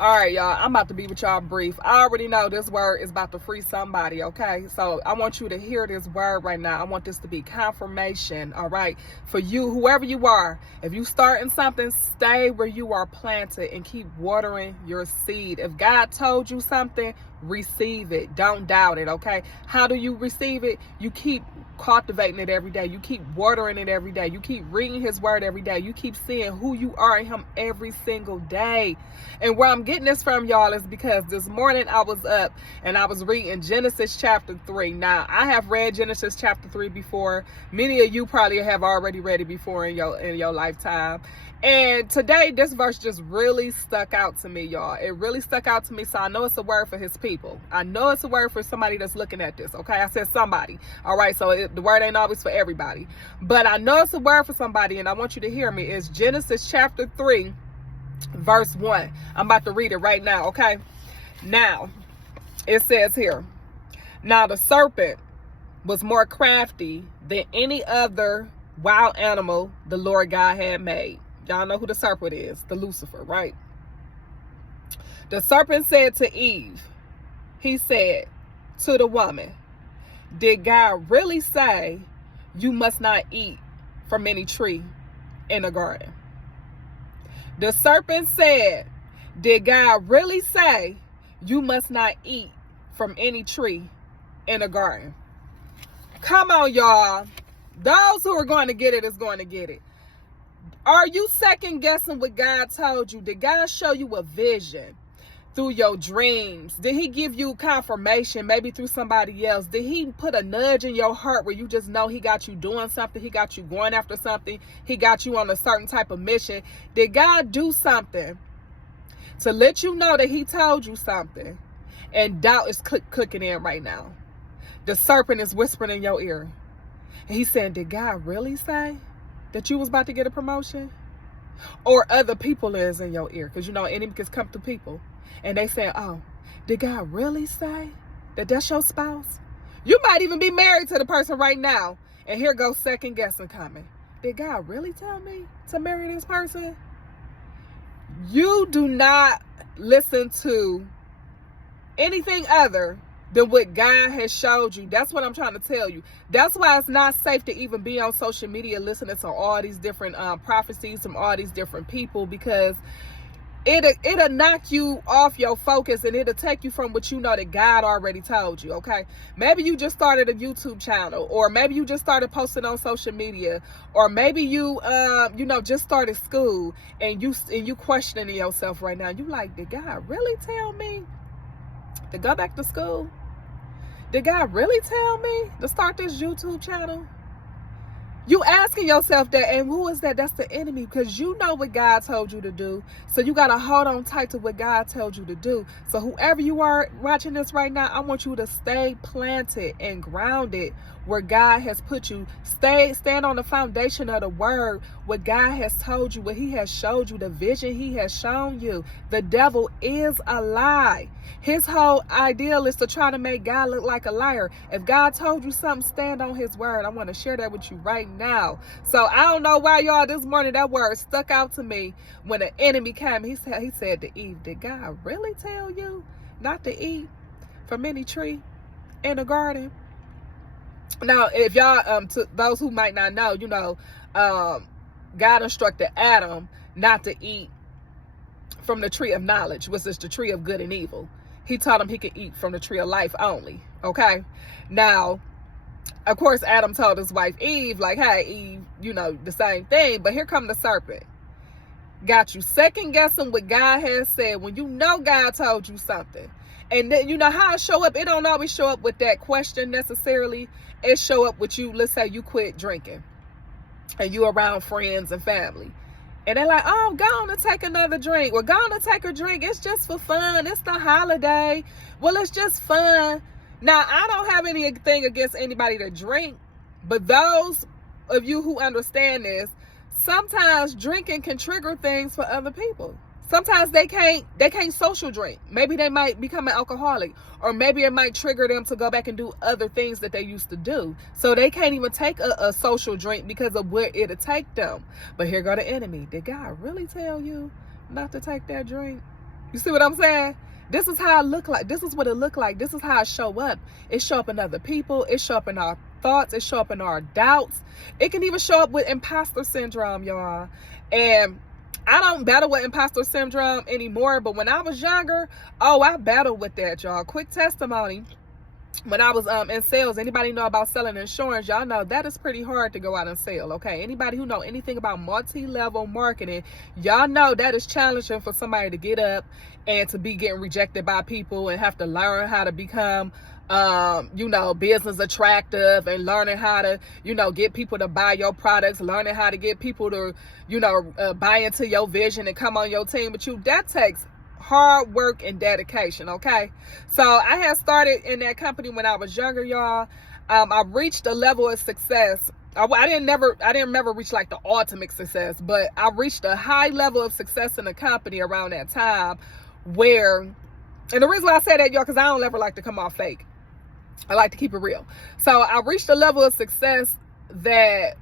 All right, y'all, I'm about to be with y'all brief. I already know this word is about to free somebody, okay? So I want you to hear this word right now. I want this to be confirmation, all right? For you, whoever you are, if you starting something, stay where you are planted and keep watering your seed. If God told you something, receive it. Don't doubt it, okay? How do you receive it? You keep cultivating it every day. You keep watering it every day. You keep reading his word every day. You keep seeing who you are in him every single day. And where I'm getting this from, y'all, is because this morning I was up and I was reading Genesis chapter 3. Now, I have read Genesis chapter 3 before. Many of you probably have already read it before in your lifetime. And today, this verse just really stuck out to me, y'all. It really stuck out to me, so I know it's a word for his people. I know it's a word for somebody that's looking at this, okay? I said somebody, all right? So the word ain't always for everybody. But I know it's a word for somebody, and I want you to hear me. It's Genesis chapter 3, verse 1. I'm about to read it right now, okay? Now, it says here, now the serpent was more crafty than any other wild animal the Lord God had made. Y'all know who the serpent is, the Lucifer, right? The serpent said to Eve, he said to the woman, did God really say you must not eat from any tree in the garden? The serpent said, did God really say you must not eat from any tree in the garden? Come on, y'all. Those who are going to get it is going to get it. Are you second guessing what God told you? Did God show you a vision through your dreams? Did he give you confirmation, maybe through somebody else? Did he put a nudge in your heart where you just know he got you doing something? He got you going after something. He got you on a certain type of mission. Did God do something to let you know that he told you something? And doubt is clicking in right now. The serpent is whispering in your ear. And he's saying, did God really say that you was about to get a promotion? Or other people is in your ear, because you know enemies come to people and they say, oh, did God really say that that's your spouse? You might even be married to the person right now, and here goes second guessing coming. Did God really tell me to marry this person? You do not listen to anything other than what God has showed you. That's what I'm trying to tell you. That's why it's not safe to even be on social media listening to all these different prophecies from all these different people, because it'll knock you off your focus, and it'll take you from what you know that God already told you, okay? Maybe you just started a YouTube channel, or maybe you just started posting on social media, or maybe you just started school, and you questioning yourself right now. You like, did God really tell me to go back to school? Did God really tell me to start this YouTube channel? You asking yourself that, and who is that? That's the enemy, because you know what God told you to do. So you got to hold on tight to what God told you to do. So whoever you are watching this right now, I want you to stay planted and grounded where God has put you. Stand on the foundation of the word, what God has told you, what he has showed you, the vision he has shown you. The devil is a lie. His whole ideal is to try to make God look like a liar. If God told you something, stand on his word. I want to share that with you right now. So I don't know why, y'all, this morning that word stuck out to me when the enemy came. He said to Eve, did God really tell you not to eat from any tree in the garden? Now, if y'all, to those who might not know, God instructed Adam not to eat from the tree of knowledge, which is the tree of good and evil. He taught him he could eat from the tree of life only, okay? Now, of course, Adam told his wife Eve, like, hey, Eve, the same thing. But here come the serpent. Got you second guessing what God has said when you know God told you something. And then you know how it show up. It don't always show up with that question necessarily. It show up with you. Let's say you quit drinking and you around friends and family. And they're like, oh, go on and take another drink. Well, go on and take a drink. It's just for fun. It's the holiday. Well, it's just fun. Now, I don't have anything against anybody that drink, but those of you who understand this, sometimes drinking can trigger things for other people. Sometimes they can't social drink. Maybe they might become an alcoholic, or maybe it might trigger them to go back and do other things that they used to do. So they can't even take a social drink because of what it'll take them. But here go the enemy. Did God really tell you not to take that drink? You see what I'm saying? This is how it look like. This is what it look like. This is how it show up. It show up in other people. It show up in our thoughts. It show up in our doubts. It can even show up with imposter syndrome, y'all. And I don't battle with imposter syndrome anymore, but when I was younger, oh, I battled with that, y'all. Quick testimony. When I was in sales, anybody know about selling insurance, y'all know that is pretty hard to go out and sell, okay? Anybody who know anything about multi-level marketing, y'all know that is challenging for somebody to get up and to be getting rejected by people and have to learn how to become business attractive, and learning how to, get people to buy your products, learning how to get people to, buy into your vision and come on your team with you. That takes hard work and dedication, okay? So I had started in that company when I was younger, y'all. I reached a level of success. I didn't never reach like the ultimate success, but I reached a high level of success in the company around that time where, and the reason why I say that, y'all, because I don't ever like to come off fake. I like to keep it real. So I reached a level of success that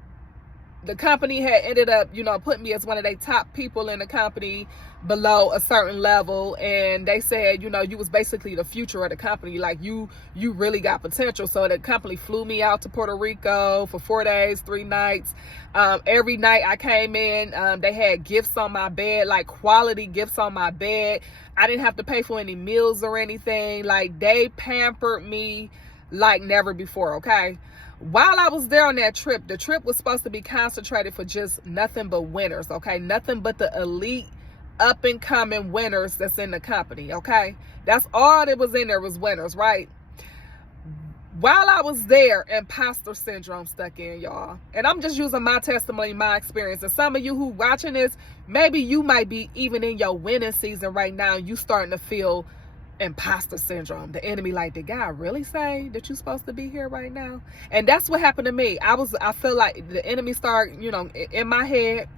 the company had ended up, putting me as one of their top people in the company below a certain level. And they said, you was basically the future of the company. Like you really got potential. So the company flew me out to Puerto Rico for 4 days, 3 nights. Every night I came in, they had gifts on my bed, like quality gifts on my bed. I didn't have to pay for any meals or anything. Like they pampered me like never before, okay? While I was there on that trip, the trip was supposed to be concentrated for just nothing but winners, okay? Nothing but the elite, up-and-coming winners that's in the company, okay? That's all that was in there was winners, right? While I was there, imposter syndrome stuck in, y'all. And I'm just using my testimony, my experience. And some of you who watching this, maybe you might be even in your winning season right now, you starting to feel imposter syndrome. The enemy like, did God really say that you're supposed to be here right now? And that's what happened to me. I feel like the enemy started, in my head,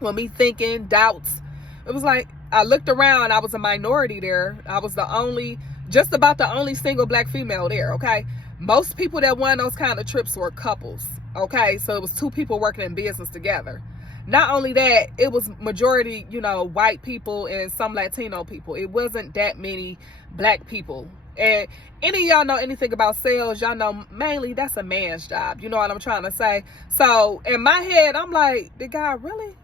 with me thinking, doubts. It was like, I looked around, I was a minority there. I was just about the only single black female there, okay? Most people that won those kind of trips were couples, okay? So it was 2 people working in business together. Not only that, it was majority, white people and some Latino people. It wasn't that many black people. And any of y'all know anything about sales, y'all know mainly that's a man's job. You know what I'm trying to say? So in my head, I'm like, did God really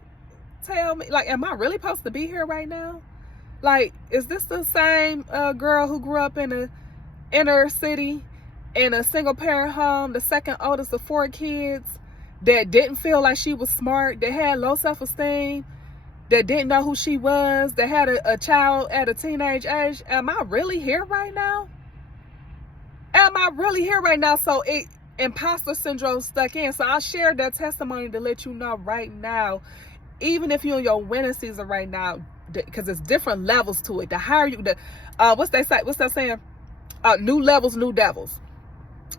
tell me? Like, am I really supposed to be here right now? Like, is this the same girl who grew up in a inner city in a single parent home, the second oldest of 4 kids, that didn't feel like she was smart, that had low self-esteem, that didn't know who she was, that had a child at a teenage age? Am I really here right now? Am I really here right now? So imposter syndrome stuck in. So I shared that testimony to let you know right now, even if you're in your winning season right now, because there's different levels to it. The higher you, what's that saying? New levels, new devils.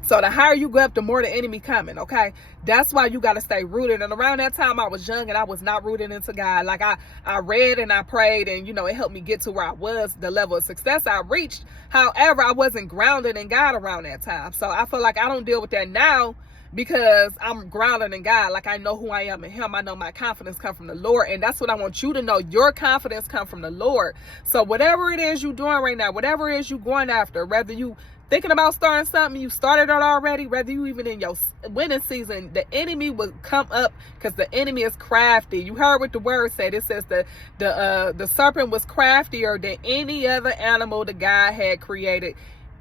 So the higher you go up, the more the enemy coming, okay? That's why you got to stay rooted. And around that time, I was young and I was not rooted into God. Like I read and I prayed, and, it helped me get to where I was, the level of success I reached. However, I wasn't grounded in God around that time. So I feel like I don't deal with that now because I'm grounded in God. Like I know who I am in Him. I know my confidence comes from the Lord. And that's what I want you to know. Your confidence comes from the Lord. So whatever it is you're doing right now, whatever it is you're going after, whether you thinking about starting something, you started it already, whether you even in your winning season, the enemy will come up because the enemy is crafty. You heard what the word said. It says the serpent was craftier than any other animal that God had created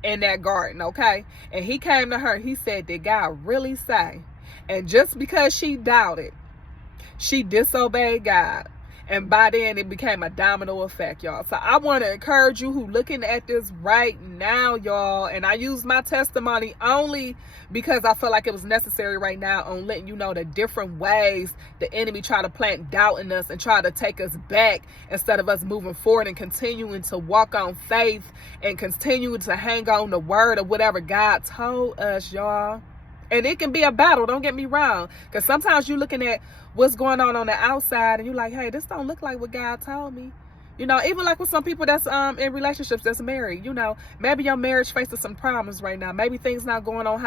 in that garden, okay? And he came to her, he said, did God really say? And just because she doubted, she disobeyed God. And by then, it became a domino effect, y'all. So I want to encourage you who looking at this right now, y'all. And I use my testimony only because I feel like it was necessary right now on letting you know the different ways the enemy try to plant doubt in us and try to take us back instead of us moving forward and continuing to walk on faith and continue to hang on the word of whatever God told us, y'all. And it can be a battle, don't get me wrong. Because sometimes you're looking at what's going on the outside and you're like, hey, this don't look like what God told me. Even like with some people that's in relationships that's married, maybe your marriage faces some problems right now. Maybe things not going on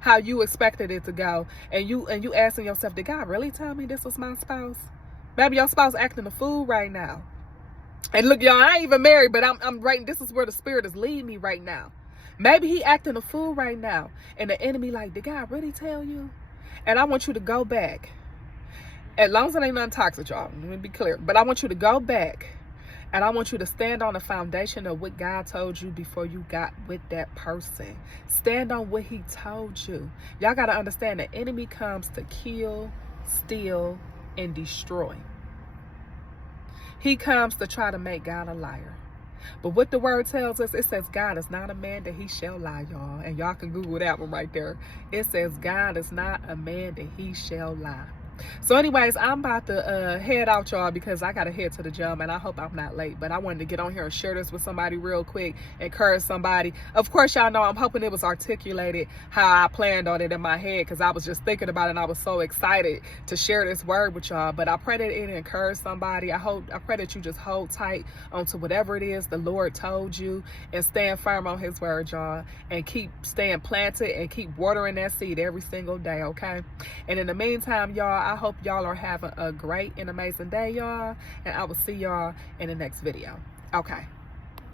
how you expected it to go. And you asking yourself, did God really tell me this was my spouse? Maybe your spouse acting a fool right now. And look, y'all, I ain't even married, but I'm right. This is where the Spirit is leading me right now. Maybe he acting a fool right now. And the enemy like, did God really tell you? And I want you to go back. As long as it ain't nothing toxic, y'all. Let me be clear. But I want you to go back. And I want you to stand on the foundation of what God told you before you got with that person. Stand on what he told you. Y'all got to understand the enemy comes to kill, steal, and destroy. He comes to try to make God a liar. But what the word tells us, it says God is not a man that he shall lie, y'all. And y'all can Google that one right there. It says God is not a man that he shall lie. So anyways, I'm about to head out, y'all, because I got to head to the gym, and I hope I'm not late. But I wanted to get on here and share this with somebody real quick, encourage somebody. Of course, y'all know I'm hoping it was articulated how I planned on it in my head, because I was just thinking about it, and I was so excited to share this word with y'all. But I pray that it encouraged somebody. I pray that you just hold tight onto whatever it is the Lord told you, and stand firm on his word, y'all, and keep staying planted and keep watering that seed every single day, okay? And in the meantime, y'all, I hope y'all are having a great and amazing day, y'all. And I will see y'all in the next video. Okay.